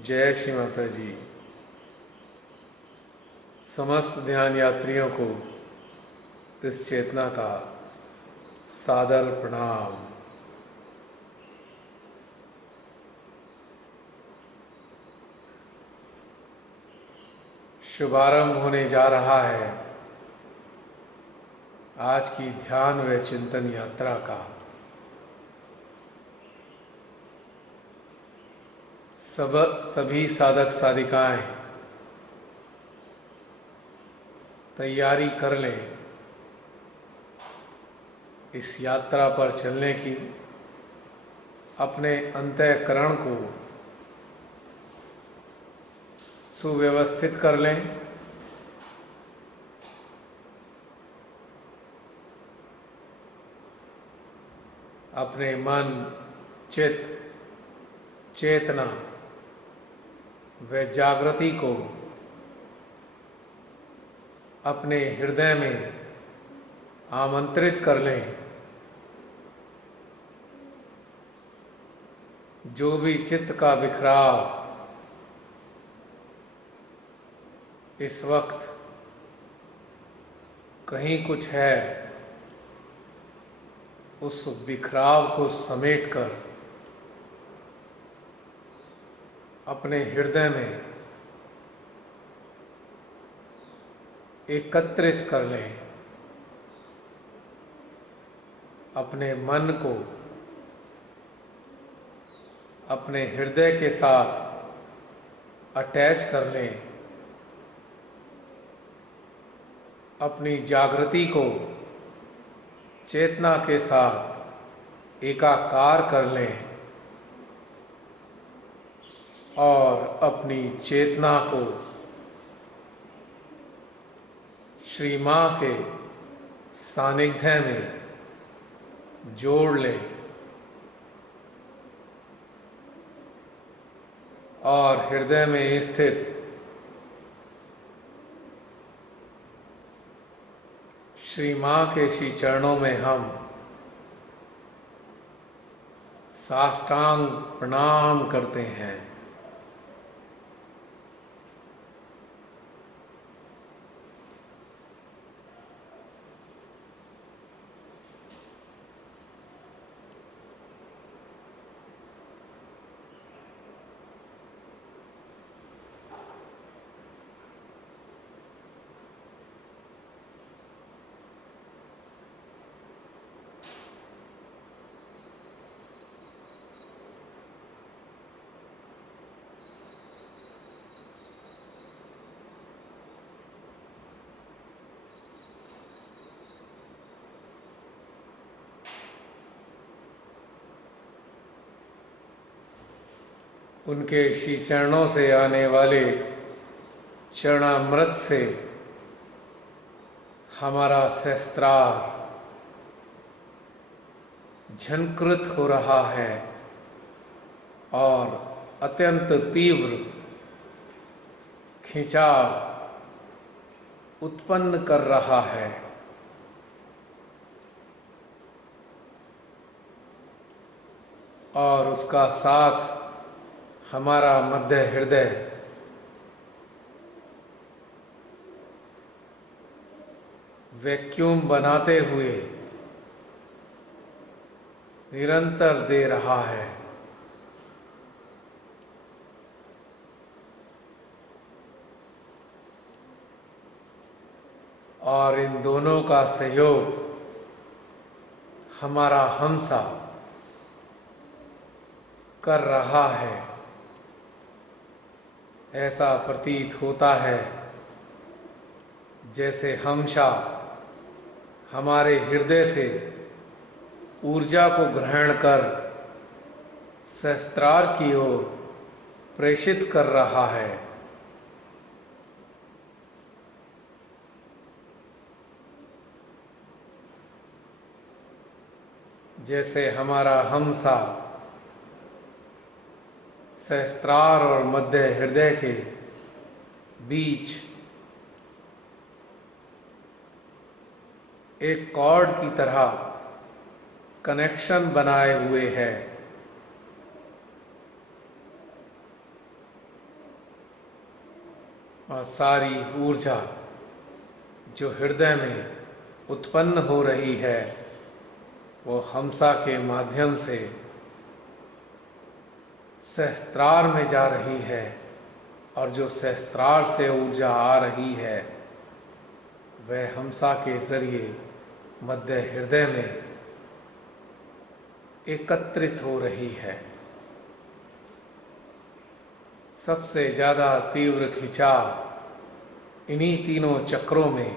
जय श्री माता जी। समस्त ध्यान यात्रियों को इस चेतना का सादर प्रणाम। शुभारंभ होने जा रहा है आज की ध्यान व चिंतन यात्रा का। सभी साधक साधिकाएं तैयारी कर लें इस यात्रा पर चलने की। अपने अंतःकरण को सुव्यवस्थित कर लें। अपने मन, चित्त, चेतना व जागृति को अपने हृदय में आमंत्रित कर लें। जो भी चित्त का बिखराव इस वक्त कहीं कुछ है, उस बिखराव को समेटकर अपने हृदय में एकत्रित कर लें। अपने मन को अपने हृदय के साथ अटैच कर लें। अपनी जागृति को चेतना के साथ एकाकार कर लें और अपनी चेतना को श्री मां के सानिध्य में जोड़ लें और हृदय में स्थित श्री मां के श्री चरणों में हम साष्टांग प्रणाम करते हैं। उनके श्री चरणों से आने वाले चरणामृत से हमारा सहस्त्रार झंकृत हो रहा है और अत्यंत तीव्र खिंचाव उत्पन्न कर रहा है। और उसका साथ हमारा मध्य हृदय वैक्यूम बनाते हुए निरंतर दे रहा है। और इन दोनों का सहयोग हमारा हमसा कर रहा है। ऐसा प्रतीत होता है जैसे हमसा हमारे हृदय से ऊर्जा को ग्रहण कर सहस्त्रार की ओर प्रेषित कर रहा है। जैसे हमारा हमसा सहस्त्रार और मध्य हृदय के बीच एक कॉर्ड की तरह कनेक्शन बनाए हुए है। और सारी ऊर्जा जो हृदय में उत्पन्न हो रही है वो हमसा के माध्यम से सहस्त्रार में जा रही है। और जो सहस्त्रार से ऊर्जा आ रही है वह हमसा के जरिए मध्य हृदय में एकत्रित हो रही है। सबसे ज़्यादा तीव्र खिंचाव इन्हीं तीनों चक्रों में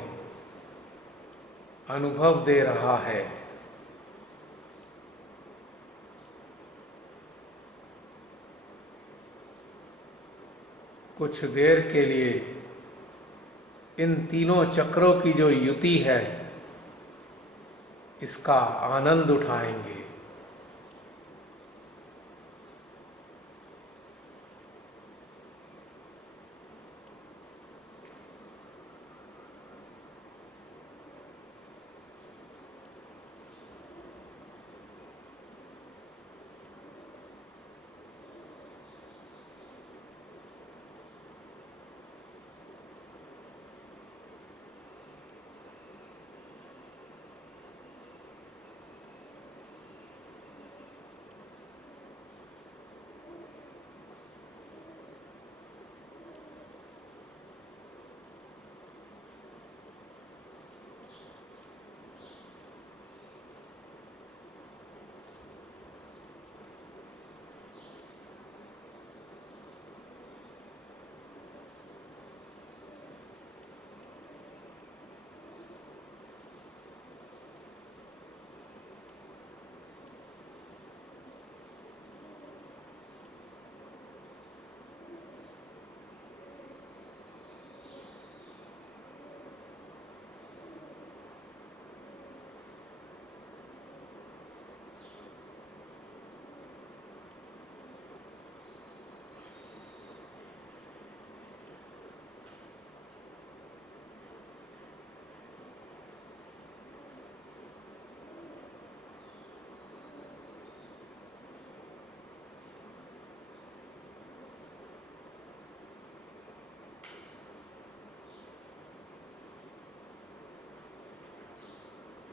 अनुभव दे रहा है। कुछ देर के लिए इन तीनों चक्रों की जो युति है इसका आनंद उठाएंगे।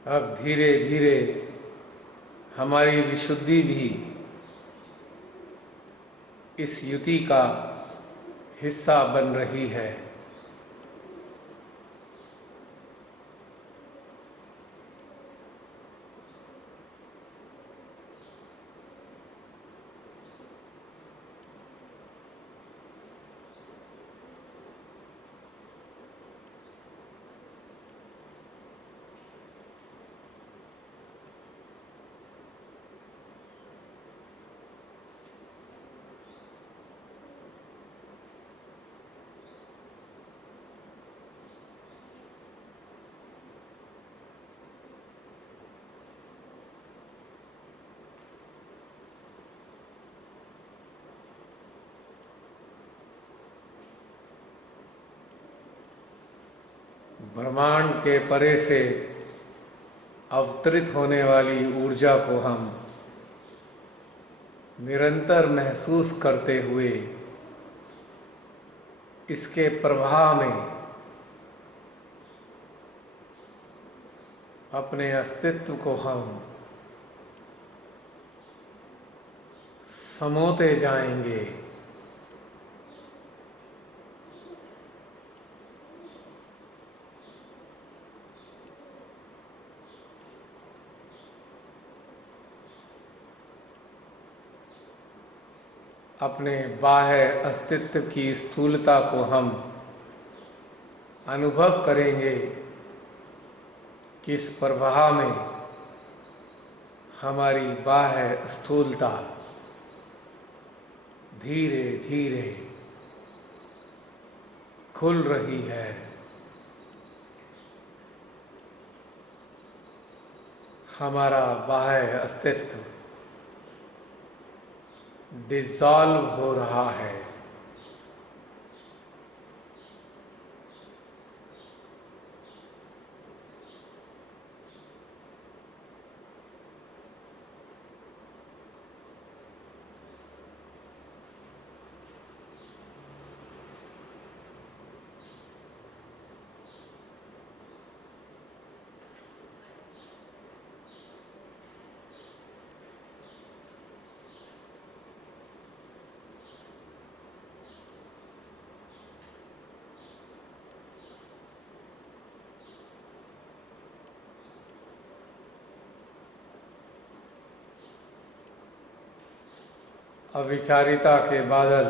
अब धीरे धीरे हमारी विशुद्धि भी इस युति का हिस्सा बन रही है। ब्रह्मांड के परे से अवतरित होने वाली ऊर्जा को हम निरंतर महसूस करते हुए इसके प्रवाह में अपने अस्तित्व को हम समोते जाएंगे। अपने बाह्य अस्तित्व की स्थूलता को हम अनुभव करेंगे कि इस प्रवाह में हमारी बाह्य स्थूलता धीरे धीरे खुल रही है। हमारा बाह्य अस्तित्व डिसॉल्व हो रहा है। अविचारिता के बादल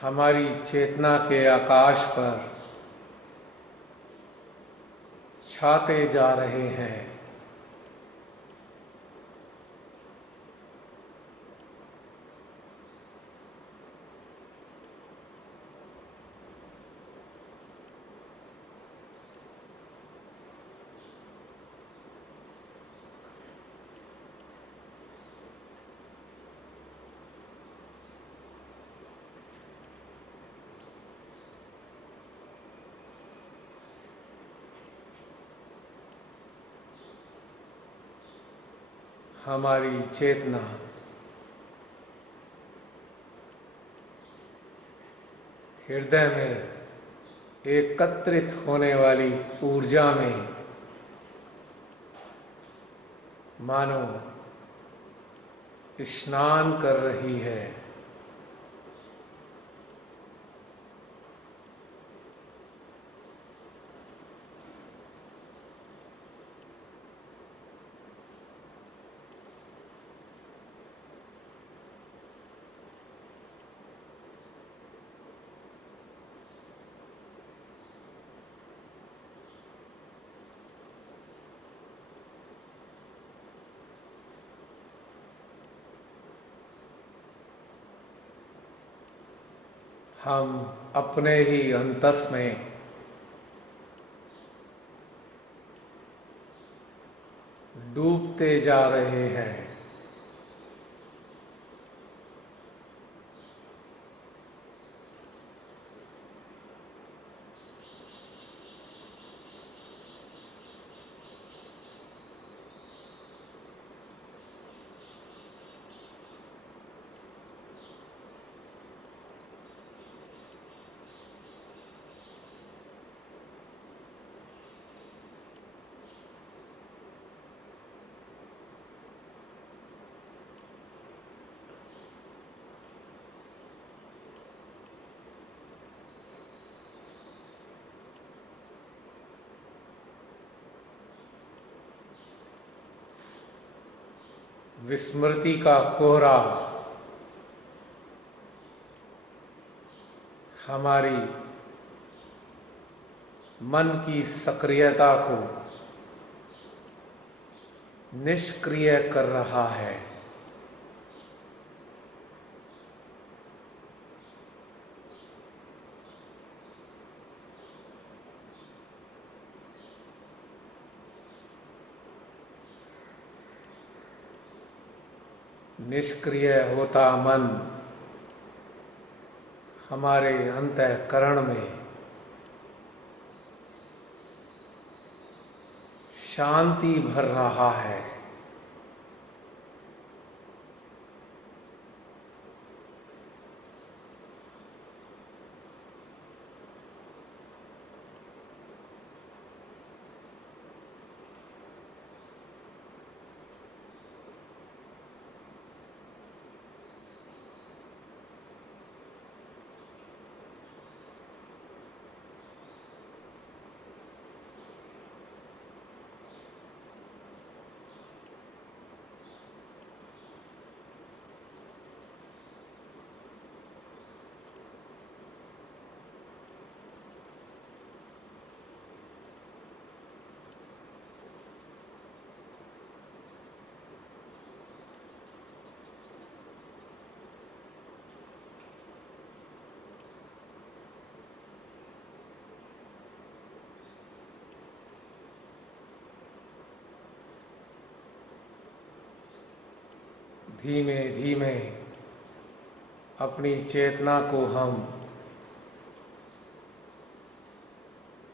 हमारी चेतना के आकाश पर छाते जा रहे हैं। हमारी चेतना हृदय में एकत्रित होने वाली ऊर्जा में मानो स्नान कर रही है। हम अपने ही अंतस में डूबते जा रहे हैं। विस्मृति का कोहरा हमारी मन की सक्रियता को निष्क्रिय कर रहा है। निष्क्रिय होता मन हमारे अंतःकरण में शांति भर रहा है। धीमे धीमे अपनी चेतना को हम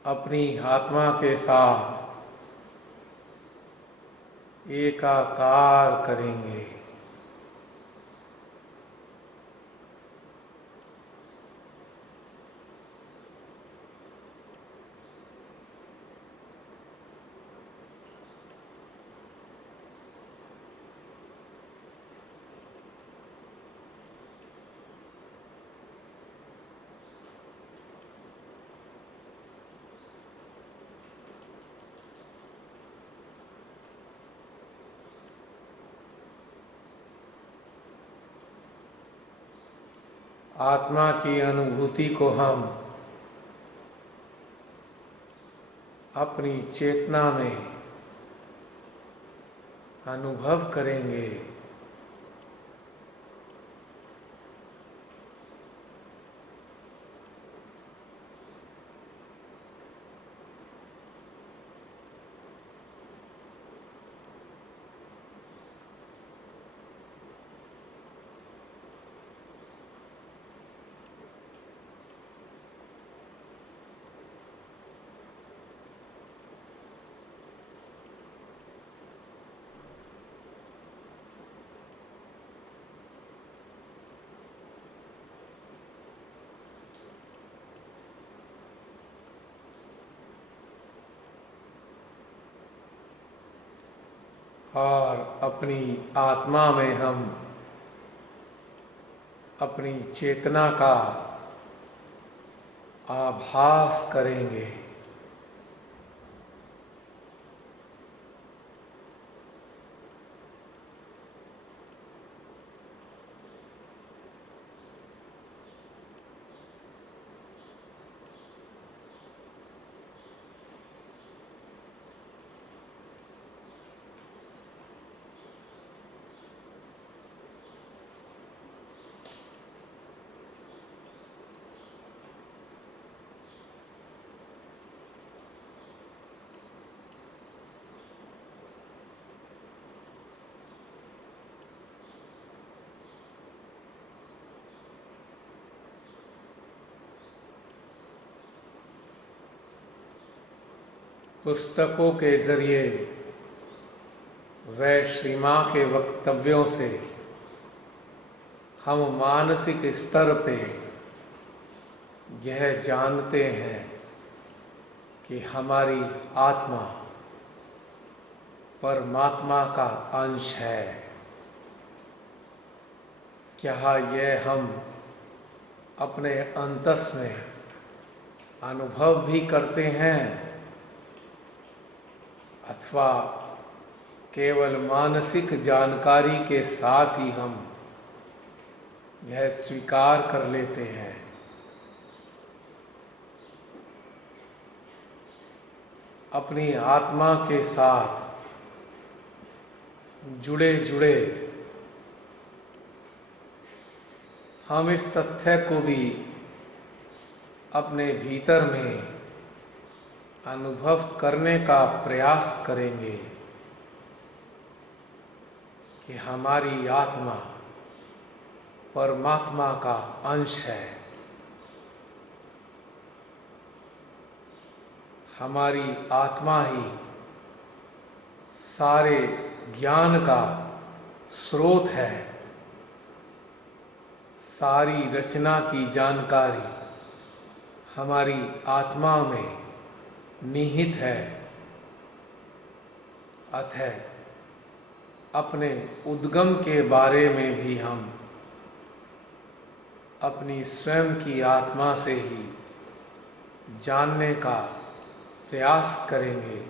अपनी आत्मा के साथ एकाकार करेंगे। आत्मा की अनुभूति को हम अपनी चेतना में अनुभव करेंगे। और अपनी आत्मा में हम अपनी चेतना का आभास करेंगे। पुस्तकों के जरिए व श्री मां के वक्तव्यों से हम मानसिक स्तर पे यह जानते हैं कि हमारी आत्मा परमात्मा का अंश है। क्या यह हम अपने अंतस में अनुभव भी करते हैं, अथवा केवल मानसिक जानकारी के साथ ही हम यह स्वीकार कर लेते हैं अपनी आत्मा के साथ जुड़े जुड़े हम इस तथ्य को भी अपने भीतर में अनुभव करने का प्रयास करेंगे कि हमारी आत्मा परमात्मा का अंश है। हमारी आत्मा ही सारे ज्ञान का स्रोत है। सारी रचना की जानकारी हमारी आत्मा में निहित है। अतः अपने उद्गम के बारे में भी हम अपनी स्वयं की आत्मा से ही जानने का प्रयास करेंगे।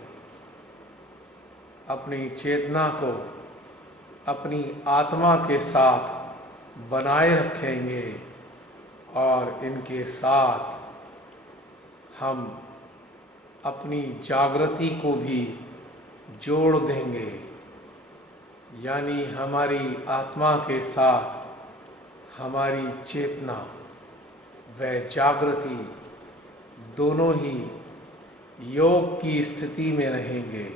अपनी चेतना को अपनी आत्मा के साथ बनाए रखेंगे और इनके साथ हम अपनी जागृति को भी जोड़ देंगे। यानी हमारी आत्मा के साथ हमारी चेतना व जागृति दोनों ही योग की स्थिति में रहेंगे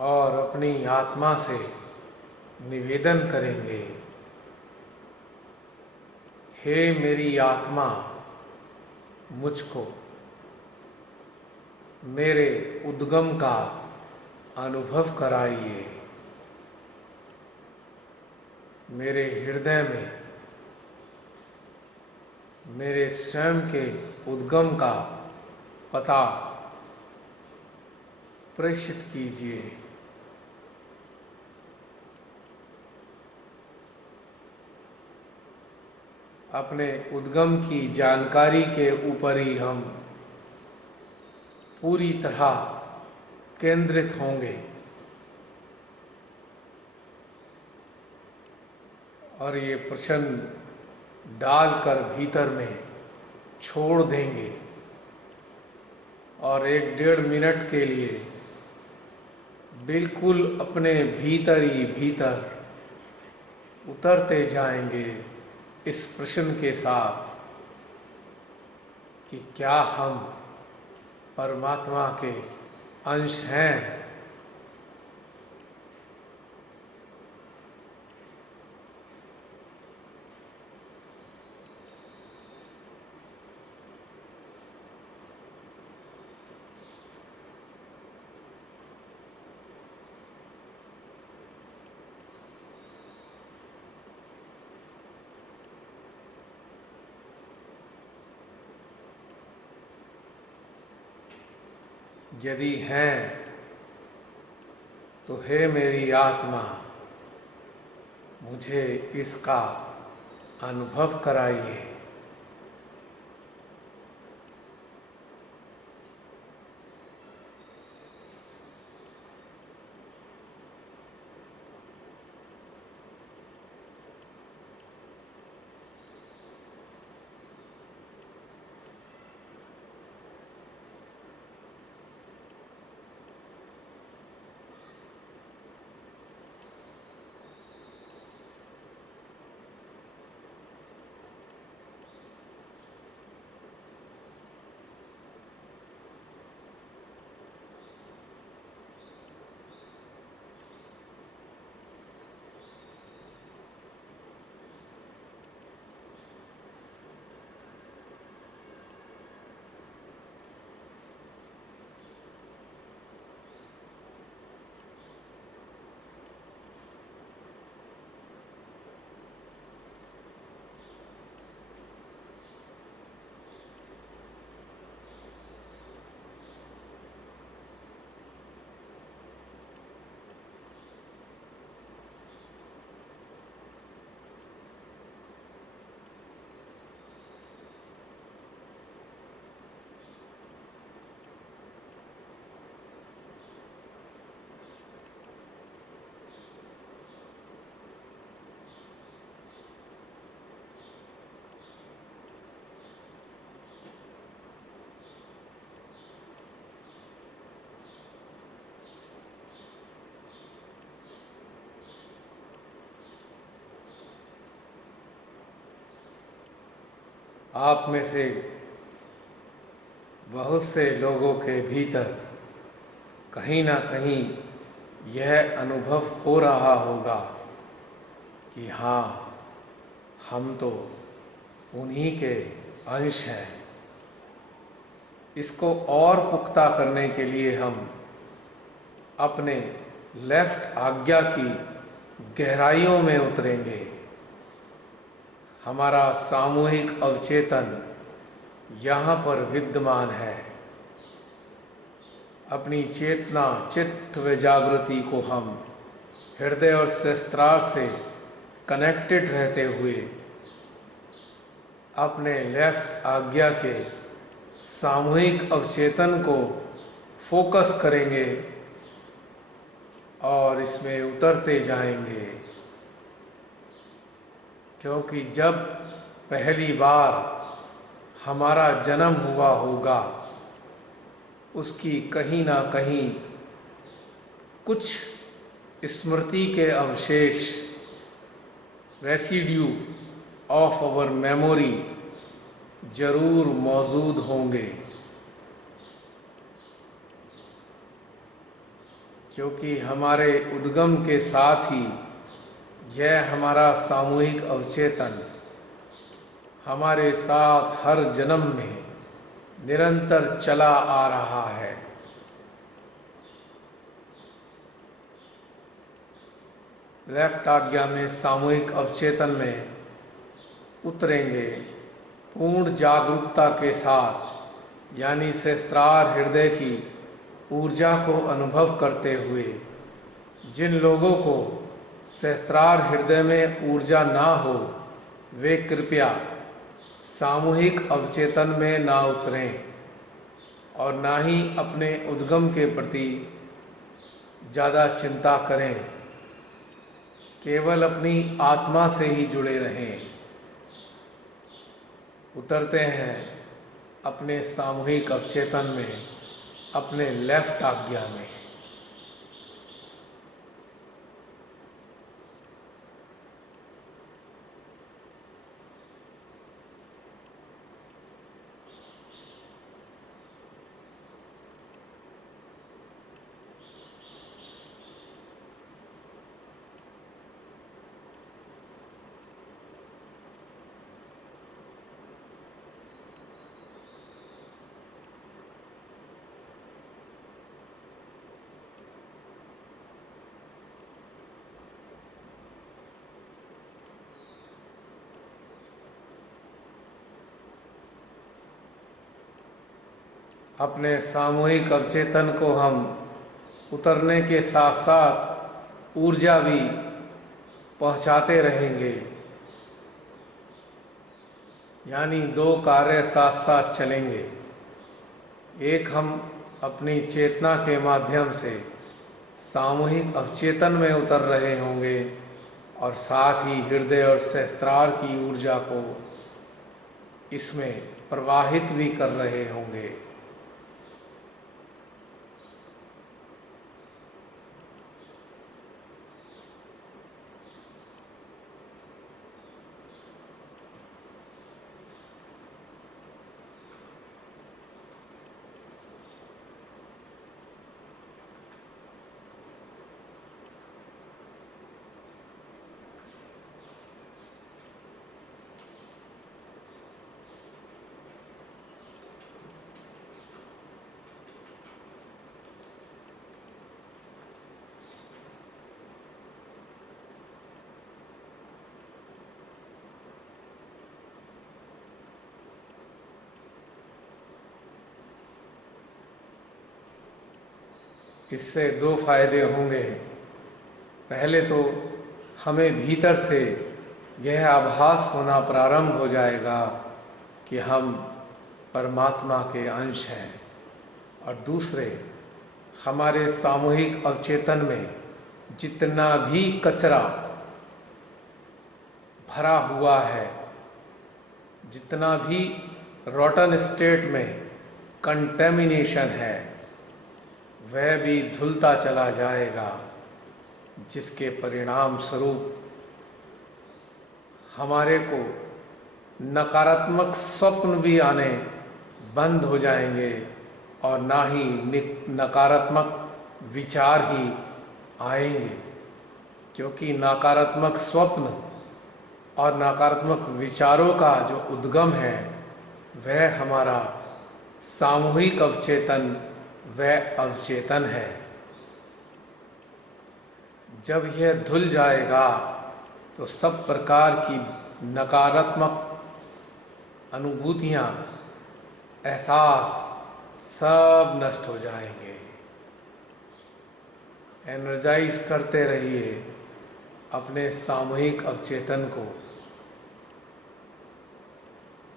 और अपनी आत्मा से निवेदन करेंगे, हे मेरी आत्मा, मुझको मेरे उद्गम का अनुभव कराइए। मेरे हृदय में मेरे स्वयं के उद्गम का पता प्रेषित कीजिए। अपने उद्गम की जानकारी के ऊपर ही हम पूरी तरह केंद्रित होंगे और ये प्रश्न डालकर भीतर में छोड़ देंगे और 1-1.5 मिनट के लिए बिल्कुल अपने भीतर ही भीतर उतरते जाएंगे इस प्रश्न के साथ कि क्या हम परमात्मा के अंश हैं। यदि हैं तो हे मेरी आत्मा, मुझे इसका अनुभव कराइए। आप में से बहुत से लोगों के भीतर कहीं ना कहीं यह अनुभव हो रहा होगा कि हाँ, हम तो उन्हीं के अंश हैं। इसको और पुख्ता करने के लिए हम अपने लेफ्ट आज्ञा की गहराइयों में उतरेंगे। हमारा सामूहिक अवचेतन यहाँ पर विद्यमान है। अपनी चेतना, चित्त व जागृति को हम हृदय और सहस्त्रार से कनेक्टेड रहते हुए अपने लेफ्ट आज्ञा के सामूहिक अवचेतन को फोकस करेंगे और इसमें उतरते जाएंगे। क्योंकि जब पहली बार हमारा जन्म हुआ होगा, उसकी कहीं ना कहीं कुछ स्मृति के अवशेष, रेसिड्यू ऑफ आवर मेमोरी जरूर मौजूद होंगे। क्योंकि हमारे उद्गम के साथ ही यह हमारा सामूहिक अवचेतन हमारे साथ हर जन्म में निरंतर चला आ रहा है। लेफ्ट आज्ञा में सामूहिक अवचेतन में उतरेंगे पूर्ण जागरूकता के साथ, यानी सहस्त्रार हृदय की ऊर्जा को अनुभव करते हुए। जिन लोगों को सहस्त्रार हृदय में ऊर्जा ना हो, वे कृपया सामूहिक अवचेतन में ना उतरें और ना ही अपने उद्गम के प्रति ज़्यादा चिंता करें। केवल अपनी आत्मा से ही जुड़े रहें। उतरते हैं अपने सामूहिक अवचेतन में, अपने लेफ्ट आज्ञा में। अपने सामूहिक अवचेतन को हम उतरने के साथ साथ ऊर्जा भी पहुंचाते रहेंगे। यानी दो कार्य साथ साथ चलेंगे। एक, हम अपनी चेतना के माध्यम से सामूहिक अवचेतन में उतर रहे होंगे और साथ ही हृदय और सहस्त्रार की ऊर्जा को इसमें प्रवाहित भी कर रहे होंगे। इससे दो फायदे होंगे। पहले तो हमें भीतर से यह आभास होना प्रारंभ हो जाएगा कि हम परमात्मा के अंश हैं, और दूसरे, हमारे सामूहिक अवचेतन में जितना भी कचरा भरा हुआ है, जितना भी रॉटन स्टेट में कंटेमिनेशन है, वह भी धुलता चला जाएगा, जिसके परिणाम स्वरूप हमारे को नकारात्मक स्वप्न भी आने बंद हो जाएंगे और ना ही नकारात्मक विचार ही आएंगे, क्योंकि नकारात्मक स्वप्न और नकारात्मक विचारों का जो उद्गम है वह हमारा सामूहिक अवचेतन व अवचेतन है। जब यह धुल जाएगा तो सब प्रकार की नकारात्मक अनुभूतियाँ, एहसास सब नष्ट हो जाएंगे। एनर्जाइज करते रहिए अपने सामूहिक अवचेतन को,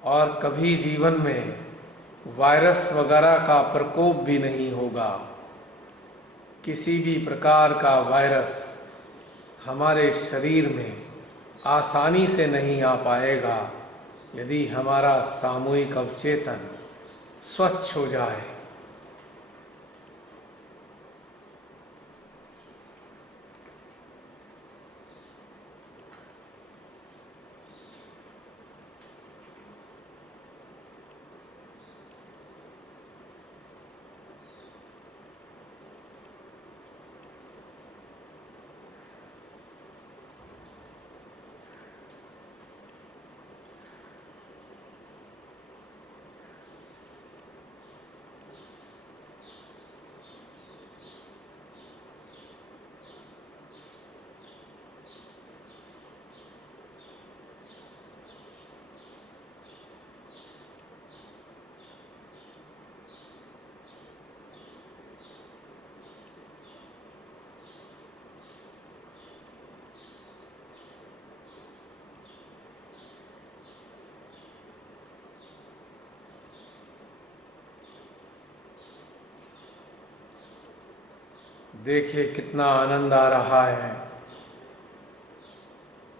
और कभी जीवन में वायरस वगैरह का प्रकोप भी नहीं होगा। किसी भी प्रकार का वायरस हमारे शरीर में आसानी से नहीं आ पाएगा यदि हमारा सामूहिक अवचेतन स्वच्छ हो जाए। देखिए कितना आनंद आ रहा है।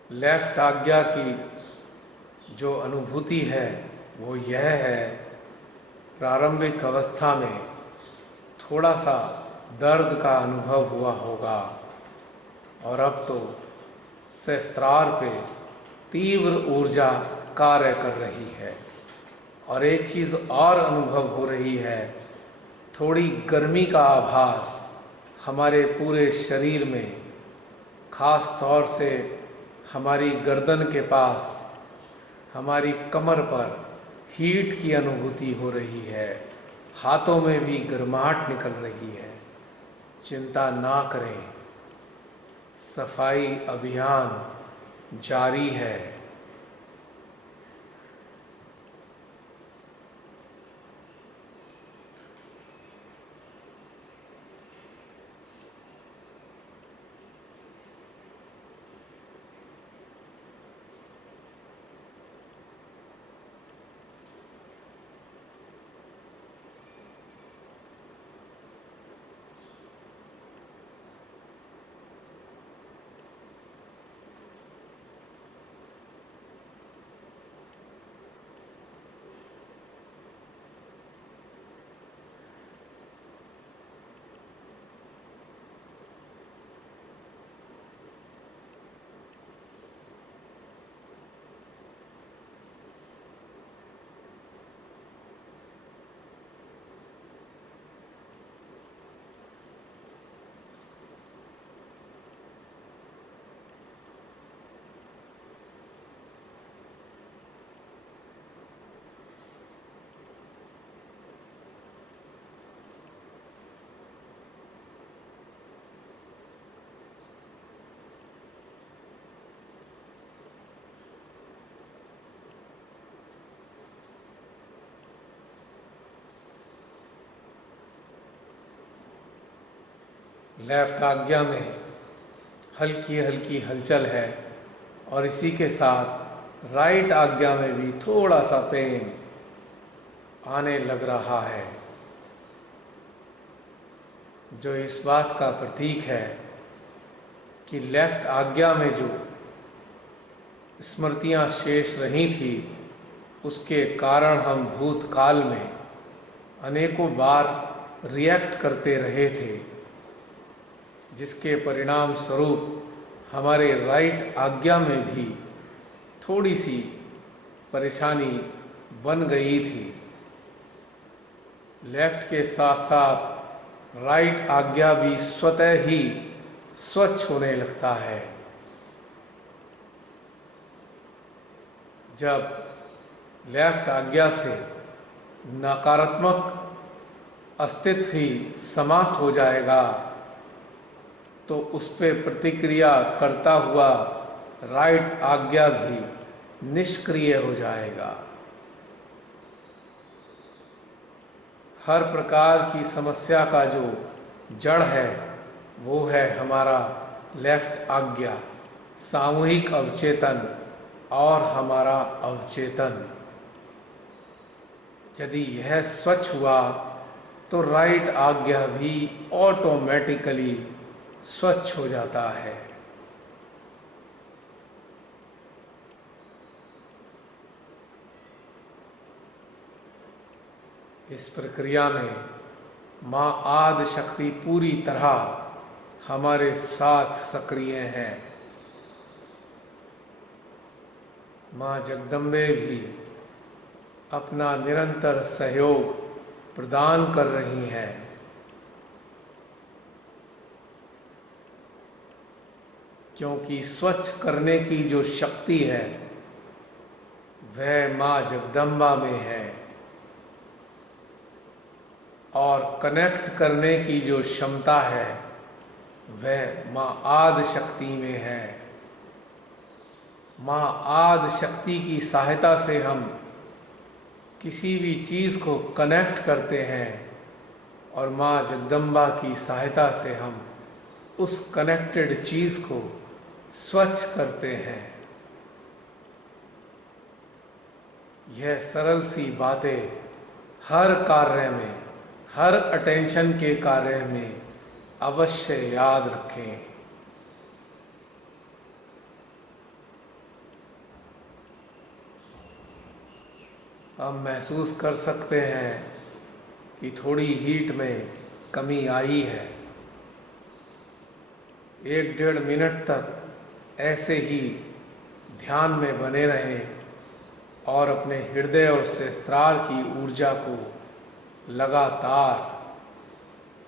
लेफ्ट आज्ञा की जो अनुभूति है वो यह है, प्रारंभिक अवस्था में थोड़ा सा दर्द का अनुभव हुआ होगा और अब तो सहस्त्रार पे तीव्र ऊर्जा कार्य कर रही है। और एक चीज़ और अनुभव हो रही है, थोड़ी गर्मी का आभास हमारे पूरे शरीर में, खास तौर से हमारी गर्दन के पास, हमारी कमर पर हीट की अनुभूति हो रही है। हाथों में भी गर्माहट निकल रही है। चिंता ना करें, सफाई अभियान जारी है। लेफ्ट आज्ञा में हल्की हल्की हलचल है और इसी के साथ राइट आज्ञा में भी थोड़ा सा पेन आने लग रहा है, जो इस बात का प्रतीक है कि लेफ्ट आज्ञा में जो स्मृतियां शेष रही थी उसके कारण हम भूतकाल में अनेकों बार रिएक्ट करते रहे थे, जिसके परिणाम स्वरूप हमारे राइट आज्ञा में भी थोड़ी सी परेशानी बन गई थी। लेफ्ट के साथ साथ राइट आज्ञा भी स्वतः ही स्वच्छ होने लगता है। जब लेफ्ट आज्ञा से नकारात्मक अस्तित्व ही समाप्त हो जाएगा तो उस पर प्रतिक्रिया करता हुआ राइट आज्ञा भी निष्क्रिय हो जाएगा। हर प्रकार की समस्या का जो जड़ है वो है हमारा लेफ्ट आज्ञा, सामूहिक अवचेतन और हमारा अवचेतन। यदि यह स्वच्छ हुआ तो राइट आज्ञा भी ऑटोमेटिकली स्वच्छ हो जाता है। इस प्रक्रिया में माँ आदि शक्ति पूरी तरह हमारे साथ सक्रिय है। माँ जगदम्बे भी अपना निरंतर सहयोग प्रदान कर रही हैं। क्योंकि स्वच्छ करने की जो शक्ति है वह माँ जगदम्बा में है और कनेक्ट करने की जो क्षमता है वह माँ आदि शक्ति में है। माँ आदि शक्ति की सहायता से हम किसी भी चीज़ को कनेक्ट करते हैं और माँ जगदम्बा की सहायता से हम उस कनेक्टेड चीज़ को स्वच्छ करते हैं। यह सरल सी बातें हर कार्य में, हर अटेंशन के कार्य में अवश्य याद रखें। हम महसूस कर सकते हैं कि थोड़ी हीट में कमी आई है। 1-1.5 मिनट तक ऐसे ही ध्यान में बने रहें और अपने हृदय और सहस्त्रार की ऊर्जा को लगातार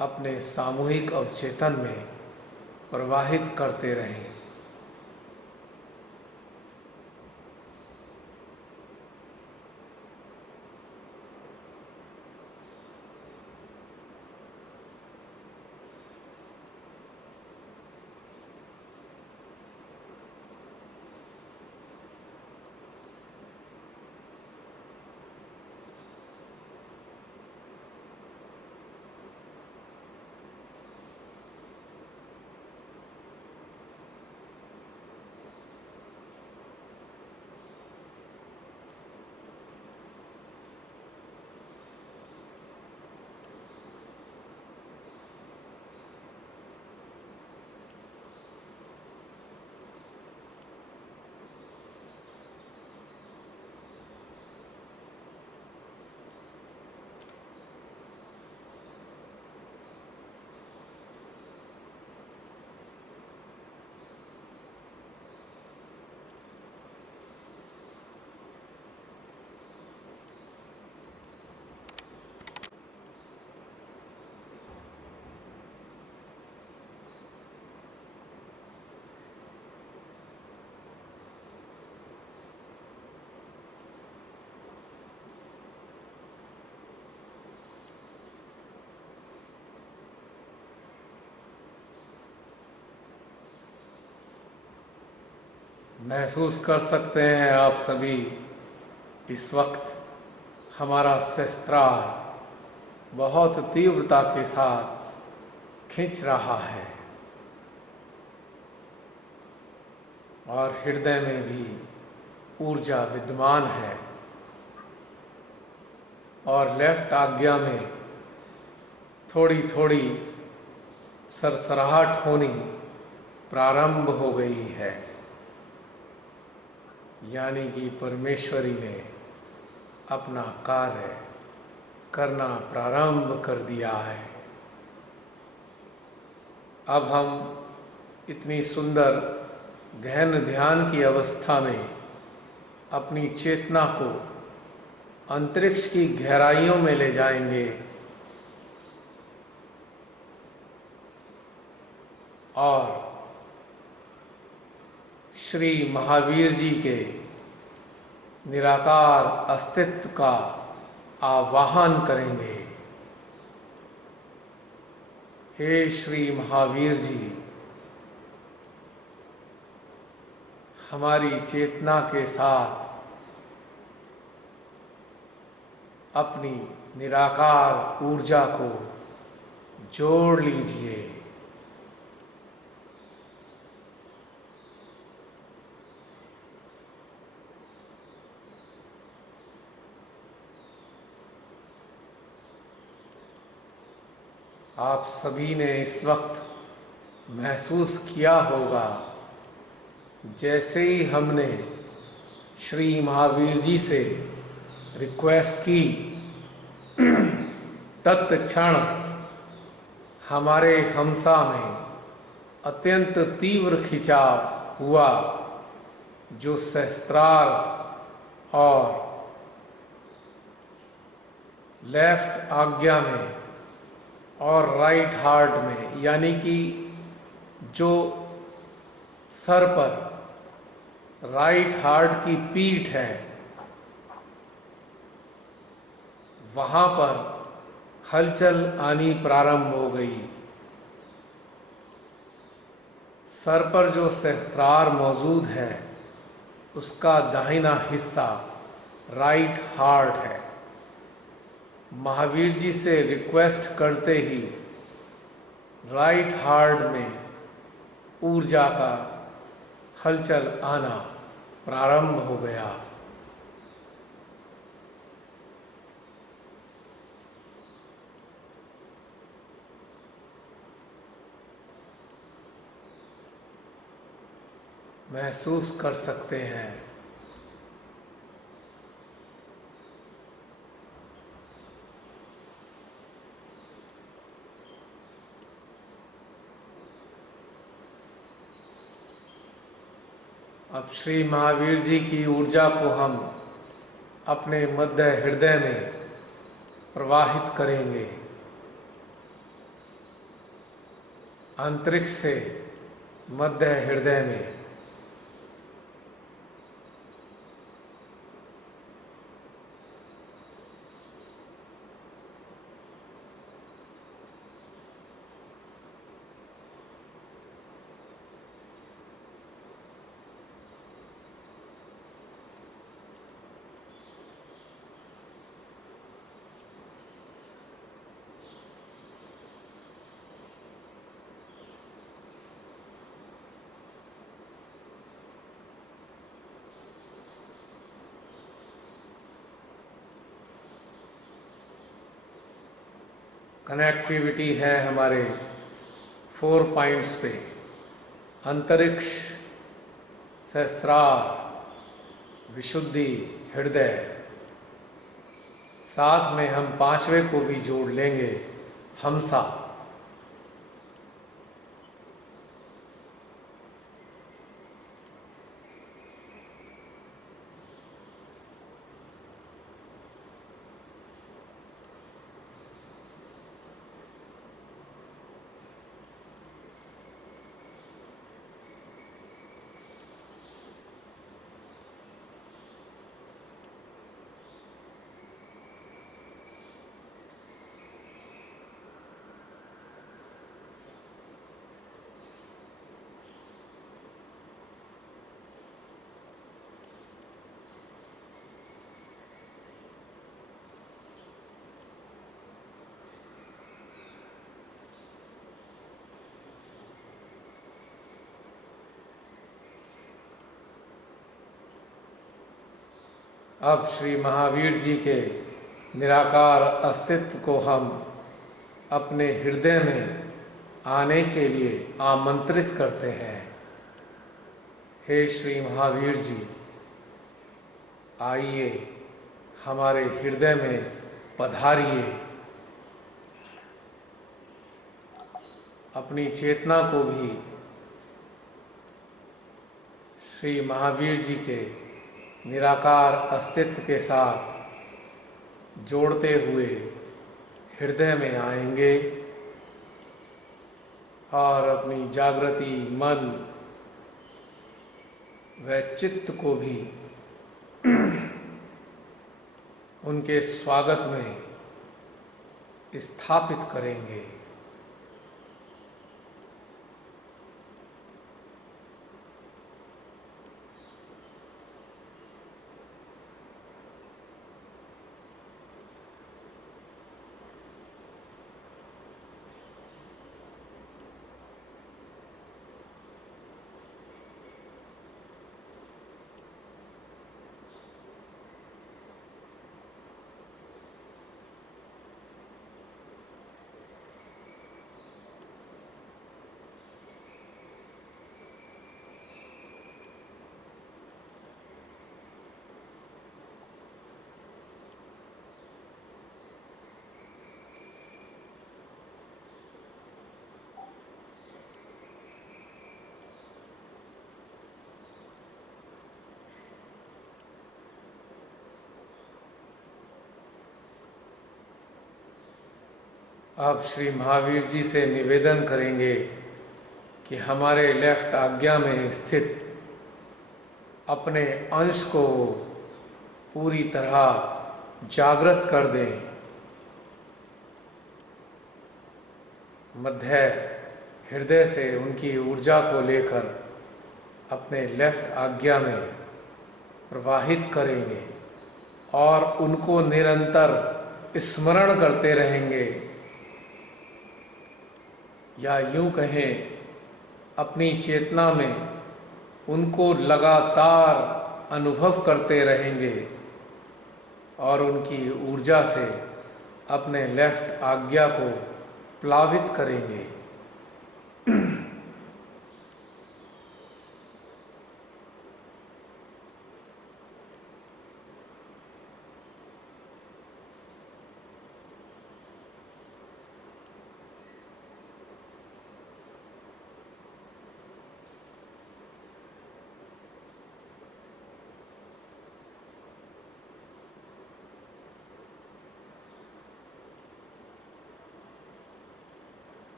अपने सामूहिक अवचेतन में प्रवाहित करते रहें। महसूस कर सकते हैं आप सभी इस वक्त हमारा सहस्त्रार बहुत तीव्रता के साथ खींच रहा है और हृदय में भी ऊर्जा विद्यमान है और लेफ्ट आज्ञा में थोड़ी थोड़ी सरसराहट होनी प्रारंभ हो गई है। यानी कि परमेश्वरी ने अपना कार्य करना प्रारंभ कर दिया है। अब हम इतनी सुंदर गहन ध्यान की अवस्था में अपनी चेतना को अंतरिक्ष की गहराइयों में ले जाएंगे और श्री महावीर जी के निराकार अस्तित्व का आवाहन करेंगे। हे श्री महावीर जी, हमारी चेतना के साथ अपनी निराकार ऊर्जा को जोड़ लीजिए। आप सभी ने इस वक्त महसूस किया होगा जैसे ही हमने श्री महावीर जी से रिक्वेस्ट की, तत्क्षण हमारे हमसा में अत्यंत तीव्र खिंचाव हुआ, जो सहस्त्रार और लेफ्ट आज्ञा में और राइट हार्ट में, यानी कि जो सर पर राइट हार्ट की पीठ है, वहां पर हलचल आनी प्रारंभ हो गई। सर पर जो सहस्त्रार मौजूद है, उसका दाहिना हिस्सा राइट हार्ट है। महावीर जी से रिक्वेस्ट करते ही राइट हार्ट में ऊर्जा का हलचल आना प्रारंभ हो गया। महसूस कर सकते हैं अब श्री महावीर जी की ऊर्जा को हम अपने मध्य हृदय में प्रवाहित करेंगे। अंतरिक्ष से मध्य हृदय में कनेक्टिविटी है हमारे 4 पॉइंट्स पे, अंतरिक्ष, सहस्त्रार, विशुद्धि, हृदय। साथ में हम 5वें को भी जोड़ लेंगे, हमसा। अब श्री महावीर जी के निराकार अस्तित्व को हम अपने हृदय में आने के लिए आमंत्रित करते हैं। हे श्री महावीर जी, आइए हमारे हृदय में पधारिए। अपनी चेतना को भी श्री महावीर जी के निराकार अस्तित्व के साथ जोड़ते हुए हृदय में आएंगे और अपनी जागृति मन व चित्त को भी उनके स्वागत में स्थापित करेंगे। अब श्री महावीर जी से निवेदन करेंगे कि हमारे लेफ्ट आज्ञा में स्थित अपने अंश को पूरी तरह जागृत कर दें। मध्य हृदय से उनकी ऊर्जा को लेकर अपने लेफ्ट आज्ञा में प्रवाहित करेंगे और उनको निरंतर स्मरण करते रहेंगे, या यूं कहें अपनी चेतना में उनको लगातार अनुभव करते रहेंगे और उनकी ऊर्जा से अपने लेफ्ट आज्ञा को प्लावित करेंगे।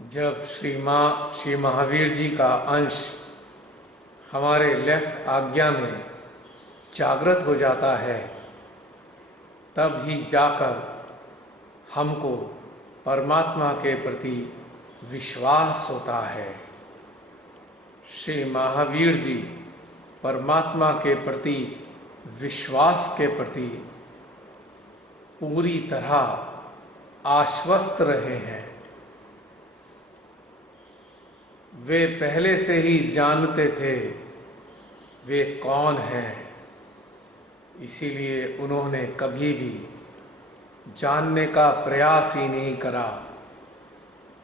जब श्री महावीर जी का अंश हमारे लेफ्ट आज्ञा में जागृत हो जाता है, तब ही जाकर हमको परमात्मा के प्रति विश्वास होता है। श्री महावीर जी परमात्मा के प्रति विश्वास के प्रति पूरी तरह आश्वस्त रहे हैं। वे पहले से ही जानते थे वे कौन हैं, इसीलिए उन्होंने कभी भी जानने का प्रयास ही नहीं करा।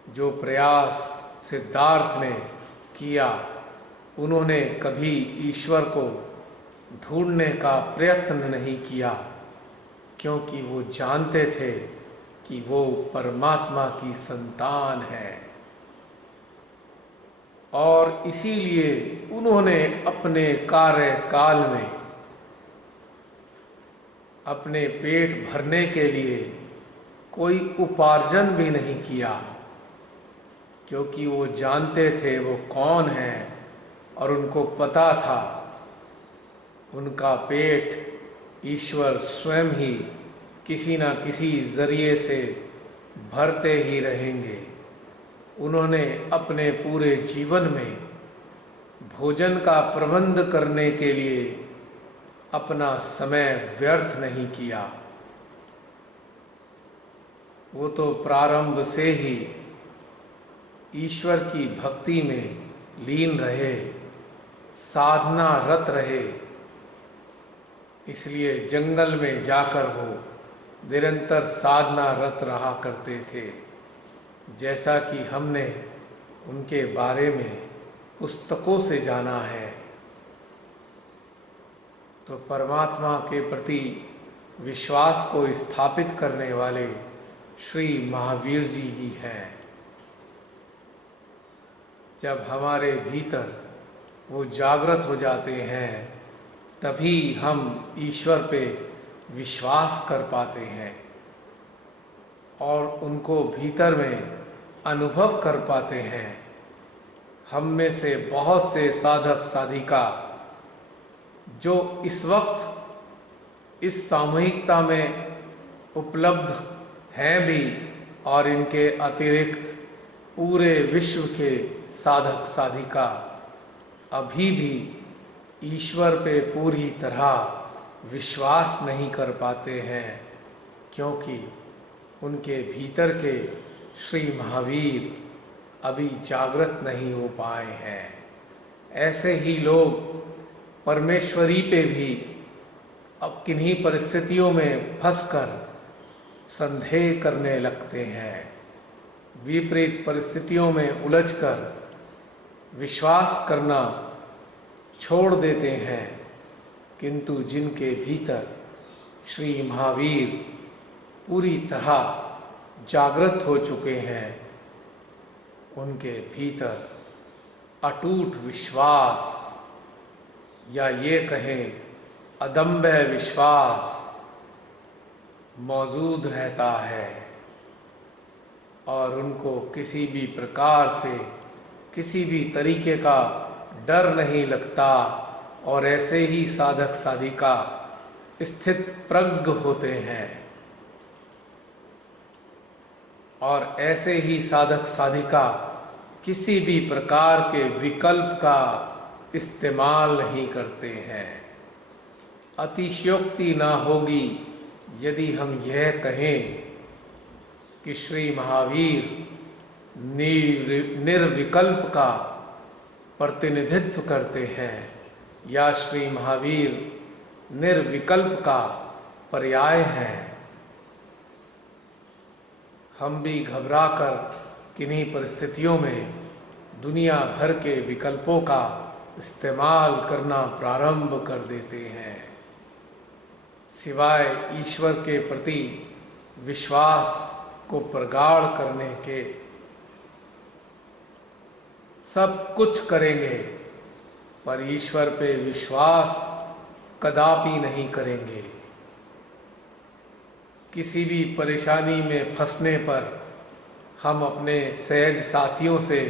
जो प्रयास सिद्धार्थ ने किया, उन्होंने कभी ईश्वर को ढूंढने का प्रयत्न नहीं किया, क्योंकि वो जानते थे कि वो परमात्मा की संतान है। और इसीलिए उन्होंने अपने कार्यकाल में अपने पेट भरने के लिए कोई उपार्जन भी नहीं किया, क्योंकि वो जानते थे वो कौन है और उनको पता था उनका पेट ईश्वर स्वयं ही किसी न किसी जरिए से भरते ही रहेंगे। उन्होंने अपने पूरे जीवन में भोजन का प्रबंध करने के लिए अपना समय व्यर्थ नहीं किया। वो तो प्रारंभ से ही ईश्वर की भक्ति में लीन रहे, साधना रत रहे। इसलिए जंगल में जाकर वो निरंतर साधना रत रहा करते थे, जैसा कि हमने उनके बारे में पुस्तकों से जाना है। तो परमात्मा के प्रति विश्वास को स्थापित करने वाले श्री महावीर जी ही हैं। जब हमारे भीतर वो जागृत हो जाते हैं, तभी हम ईश्वर पे विश्वास कर पाते हैं और उनको भीतर में अनुभव कर पाते हैं। हम में से बहुत से साधक साधिका जो इस वक्त इस सामूहिकता में उपलब्ध हैं भी, और इनके अतिरिक्त पूरे विश्व के साधक साधिका अभी भी ईश्वर पे पूरी तरह विश्वास नहीं कर पाते हैं, क्योंकि उनके भीतर के श्री महावीर अभी जागृत नहीं हो पाए हैं। ऐसे ही लोग परमेश्वरी पे भी अब किन्हीं परिस्थितियों में फंसकर संदेह करने लगते हैं, विपरीत परिस्थितियों में उलझकर विश्वास करना छोड़ देते हैं। किंतु जिनके भीतर श्री महावीर पूरी तरह जागृत हो चुके हैं, उनके भीतर अटूट विश्वास, या ये कहें अदम्य विश्वास मौजूद रहता है, और उनको किसी भी प्रकार से किसी भी तरीके का डर नहीं लगता। और ऐसे ही साधक साधिका स्थित प्रज्ञ होते हैं, और ऐसे ही साधक साधिका किसी भी प्रकार के विकल्प का इस्तेमाल नहीं करते हैं। अतिशयोक्ति ना होगी यदि हम यह कहें कि श्री महावीर निर्विकल्प का प्रतिनिधित्व करते हैं, या श्री महावीर निर्विकल्प का पर्याय है। हम भी घबराकर किन्हीं परिस्थितियों में दुनिया भर के विकल्पों का इस्तेमाल करना प्रारंभ कर देते हैं, सिवाय ईश्वर के प्रति विश्वास को प्रगाढ़ करने के। सब कुछ करेंगे पर ईश्वर पे विश्वास कदापि नहीं करेंगे। किसी भी परेशानी में फंसने पर हम अपने सहज साथियों से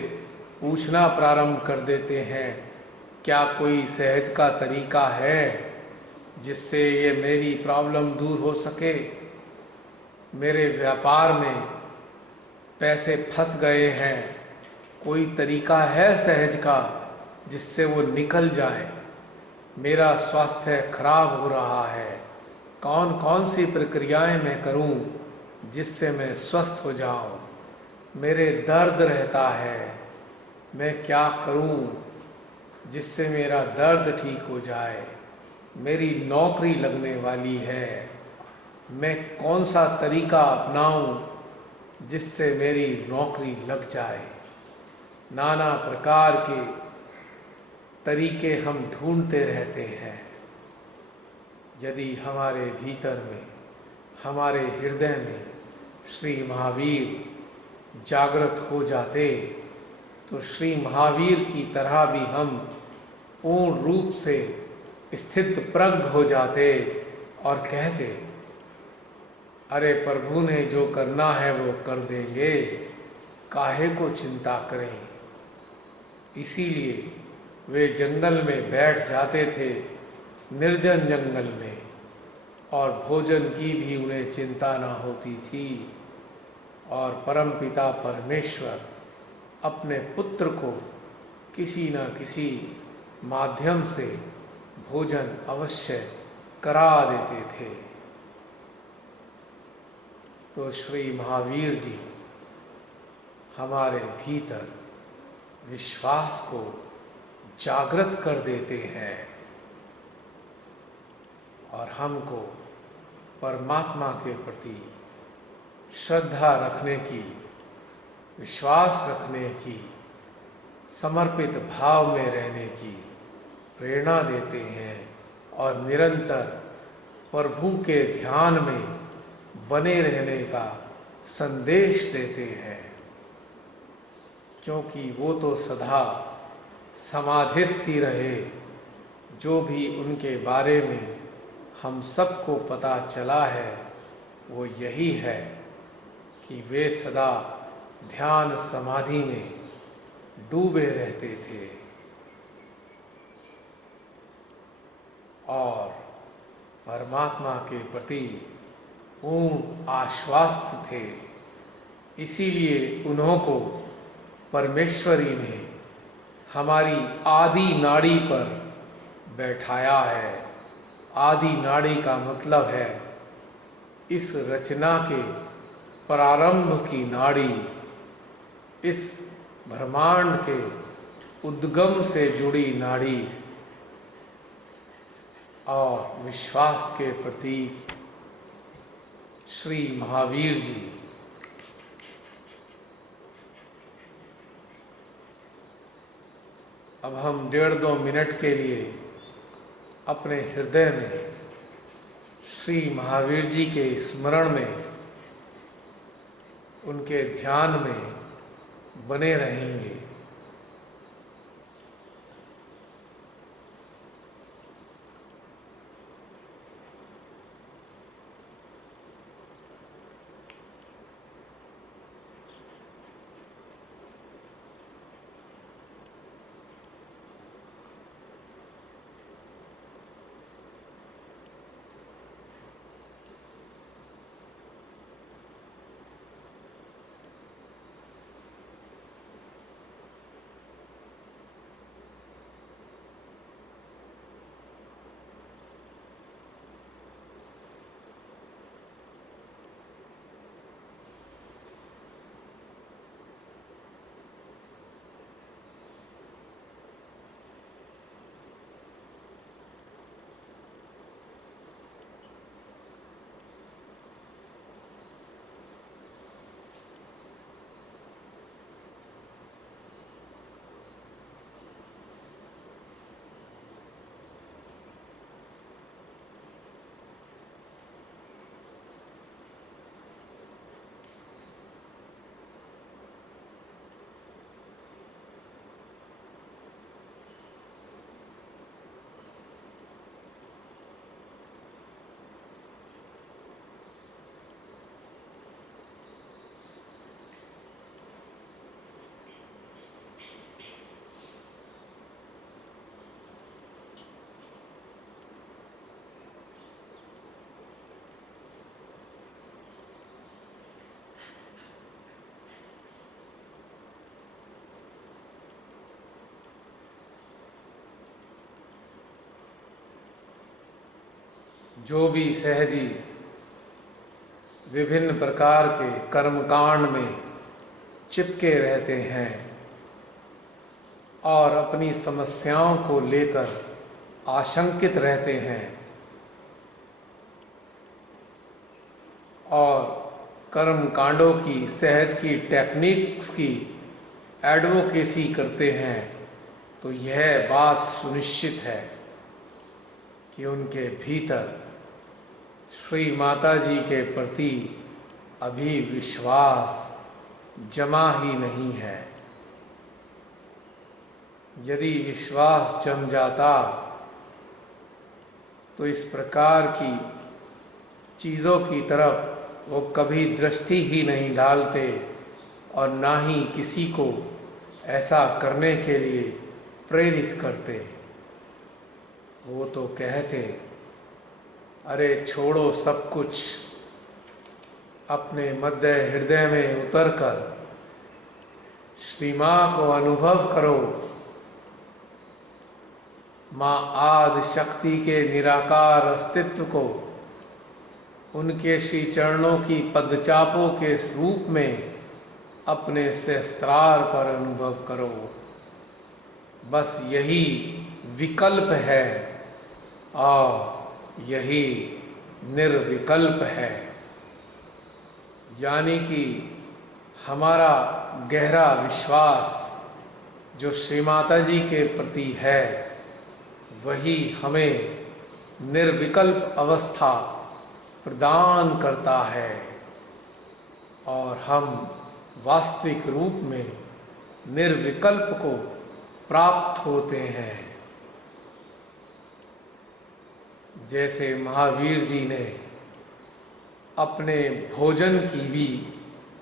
पूछना प्रारंभ कर देते हैं, क्या कोई सहज का तरीका है जिससे ये मेरी प्रॉब्लम दूर हो सके। मेरे व्यापार में पैसे फंस गए हैं, कोई तरीका है सहज का जिससे वो निकल जाए। मेरा स्वास्थ्य खराब हो रहा है, कौन कौन सी प्रक्रियाएं मैं करूं जिससे मैं स्वस्थ हो जाऊं। मेरे दर्द रहता है, मैं क्या करूं जिससे मेरा दर्द ठीक हो जाए। मेरी नौकरी लगने वाली है, मैं कौन सा तरीका अपनाऊं जिससे मेरी नौकरी लग जाए। नाना प्रकार के तरीके हम ढूंढते रहते हैं। यदि हमारे भीतर में, हमारे हृदय में श्री महावीर जागृत हो जाते तो श्री महावीर की तरह भी हम पूर्ण रूप से स्थित प्रज्ञ हो जाते और कहते, अरे प्रभु ने जो करना है वो कर देंगे, काहे को चिंता करें। इसीलिए वे जंगल में बैठ जाते थे, निर्जन जंगल में, और भोजन की भी उन्हें चिंता न होती थी। और परमपिता परमेश्वर अपने पुत्र को किसी न किसी माध्यम से भोजन अवश्य करा देते थे। तो श्री महावीर जी हमारे भीतर विश्वास को जागृत कर देते हैं और हमको परमात्मा के प्रति श्रद्धा रखने की, विश्वास रखने की, समर्पित भाव में रहने की प्रेरणा देते हैं और निरंतर प्रभु के ध्यान में बने रहने का संदेश देते हैं, क्योंकि वो तो सदा समाधिस्थ ही रहे। जो भी उनके बारे में हम सबको पता चला है वो यही है कि वे सदा ध्यान समाधि में डूबे रहते थे और परमात्मा के प्रति पूर्ण आश्वस्त थे। इसीलिए उन्हों को परमेश्वरी ने हमारी आदि नाड़ी पर बैठाया है। आदि नाड़ी का मतलब है इस रचना के प्रारंभ की नाड़ी, इस ब्रह्मांड के उद्गम से जुड़ी नाड़ी और विश्वास के प्रतीक श्री महावीर जी अब हम 1.5-2 मिनट के लिए अपने हृदय में श्री महावीर जी के स्मरण में, उनके ध्यान में बने रहेंगे। जो भी सहजी विभिन्न प्रकार के कर्मकांड में चिपके रहते हैं और अपनी समस्याओं को लेकर आशंकित रहते हैं और कर्म कांडों की सहज की टेक्निक्स की एडवोकेसी करते हैं, तो यह बात सुनिश्चित है कि उनके भीतर श्री माता जी के प्रति अभी विश्वास जमा ही नहीं है। यदि विश्वास जम जाता तो इस प्रकार की चीज़ों की तरफ वो कभी दृष्टि ही नहीं डालते और ना ही किसी को ऐसा करने के लिए प्रेरित करते। वो तो कहते अरे छोड़ो सब कुछ, अपने मध्य हृदय में उतरकर श्री माँ को अनुभव करो। माँ आदि शक्ति के निराकार अस्तित्व को उनके श्री चरणों की पदचापों के रूप में अपने सहस्त्रार पर अनुभव करो। बस यही विकल्प है और यही निर्विकल्प है। यानी कि हमारा गहरा विश्वास जो श्री माता जी के प्रति है, वही हमें निर्विकल्प अवस्था प्रदान करता है और हम वास्तविक रूप में निर्विकल्प को प्राप्त होते हैं। जैसे महावीर जी ने अपने भोजन की भी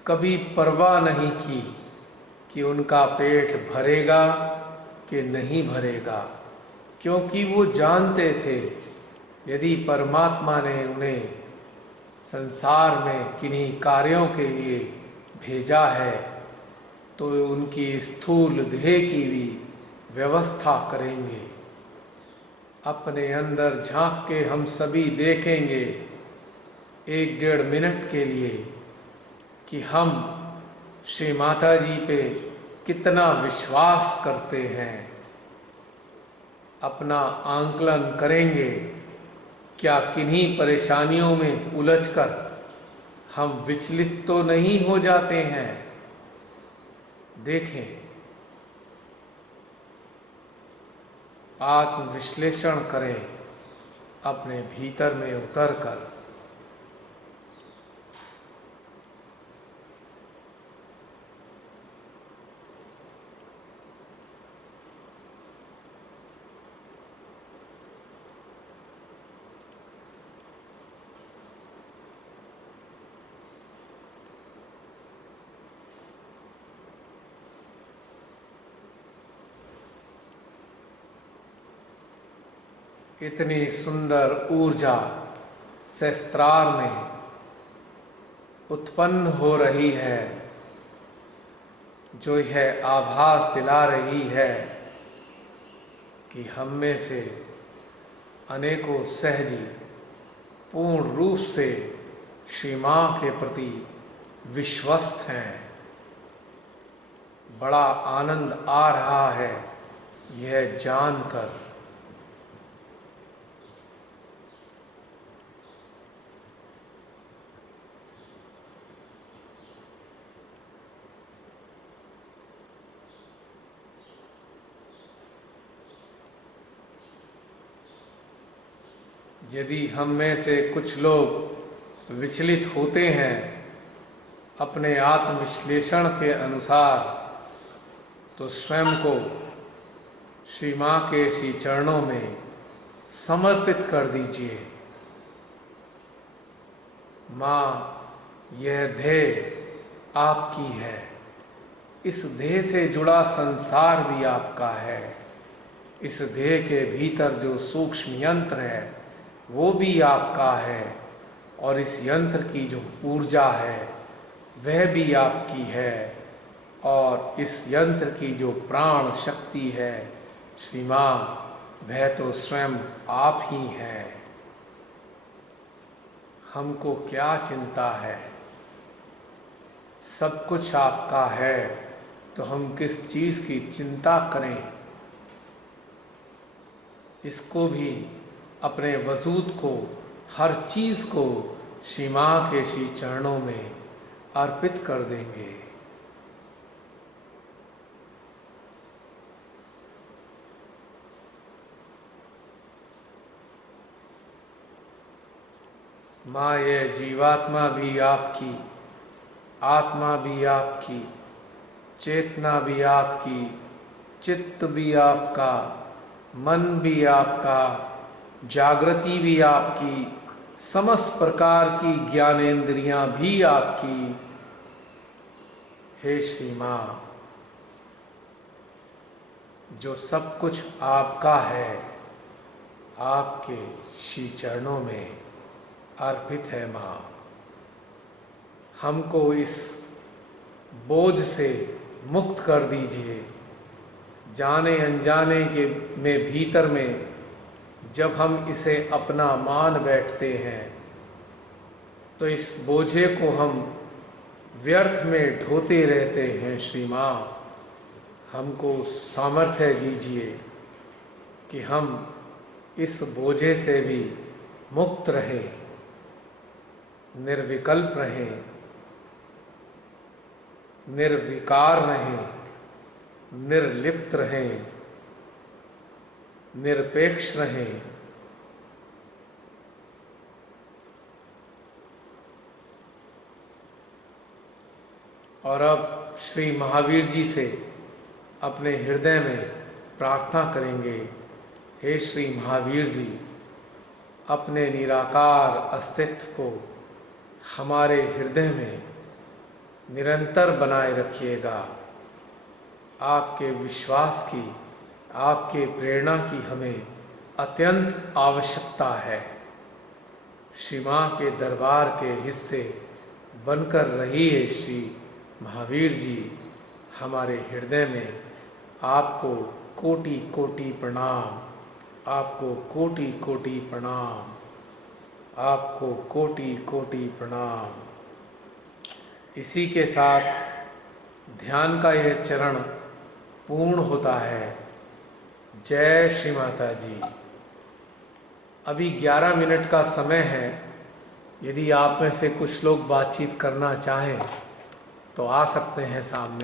कभी परवाह नहीं की कि उनका पेट भरेगा कि नहीं भरेगा, क्योंकि वो जानते थे यदि परमात्मा ने उन्हें संसार में किन्हीं कार्यों के लिए भेजा है तो उनकी स्थूल देह की भी व्यवस्था करेंगे। अपने अंदर झांक के हम सभी देखेंगे 1-1.5 मिनट के लिए कि हम श्री माता जी पे कितना विश्वास करते हैं। अपना आंकलन करेंगे, क्या किन्हीं परेशानियों में उलझकर हम विचलित तो नहीं हो जाते हैं। देखें, आत्मविश्लेषण करें अपने भीतर में उतरकर। इतनी सुंदर ऊर्जा सहस्त्रार में उत्पन्न हो रही है, जो यह आभास दिला रही है कि हम में से अनेकों सहजी पूर्ण रूप से श्री माँ के प्रति विश्वस्त हैं। बड़ा आनंद आ रहा है यह जानकर। यदि हम में से कुछ लोग विचलित होते हैं अपने आत्मविश्लेषण के अनुसार, तो स्वयं को श्री माँ के श्री चरणों में समर्पित कर दीजिए। माँ, यह देह आपकी है, इस देह से जुड़ा संसार भी आपका है। इस देह के भीतर जो सूक्ष्म यंत्र है वो भी आपका है, और इस यंत्र की जो ऊर्जा है वह भी आपकी है, और इस यंत्र की जो प्राण शक्ति है श्री माँ, वह तो स्वयं आप ही हैं। हमको क्या चिंता है, सब कुछ आपका है, तो हम किस चीज़ की चिंता करें। इसको भी, अपने वजूद को, हर चीज़ को श्री माँ के श्री चरणों में अर्पित कर देंगे। माँ, ये जीवात्मा भी आपकी, आत्मा भी आपकी, चेतना भी आपकी, चित्त भी आपका, मन भी आपका, जागृति भी आपकी, समस्त प्रकार की ज्ञानेंद्रियां भी आपकी। हे श्री माँ, जो सब कुछ आपका है, आपके श्री चरणों में अर्पित है माँ। हमको इस बोझ से मुक्त कर दीजिए। जाने अनजाने के में भीतर में जब हम इसे अपना मान बैठते हैं तो इस बोझे को हम व्यर्थ में ढोते रहते हैं। श्री माँ, हमको सामर्थ्य दीजिए कि हम इस बोझे से भी मुक्त रहें, निर्विकल्प रहें, निर्विकार रहें, निर्लिप्त रहें, निरपेक्ष रहें। और अब श्री महावीर जी से अपने हृदय में प्रार्थना करेंगे। हे श्री महावीर जी, अपने निराकार अस्तित्व को हमारे हृदय में निरंतर बनाए रखिएगा। आपके विश्वास की, आपके प्रेरणा की हमें अत्यंत आवश्यकता है। श्री माँ के दरबार के हिस्से बनकर रहिए श्री महावीर जी। हमारे हृदय में आपको कोटि कोटि प्रणाम, आपको कोटि कोटि प्रणाम, आपको कोटि कोटि प्रणाम। इसी के साथ ध्यान का यह चरण पूर्ण होता है। जय श्री माता जी। अभी 11 मिनट का समय है। यदि आप में से कुछ लोग बातचीत करना चाहें तो आ सकते हैं सामने।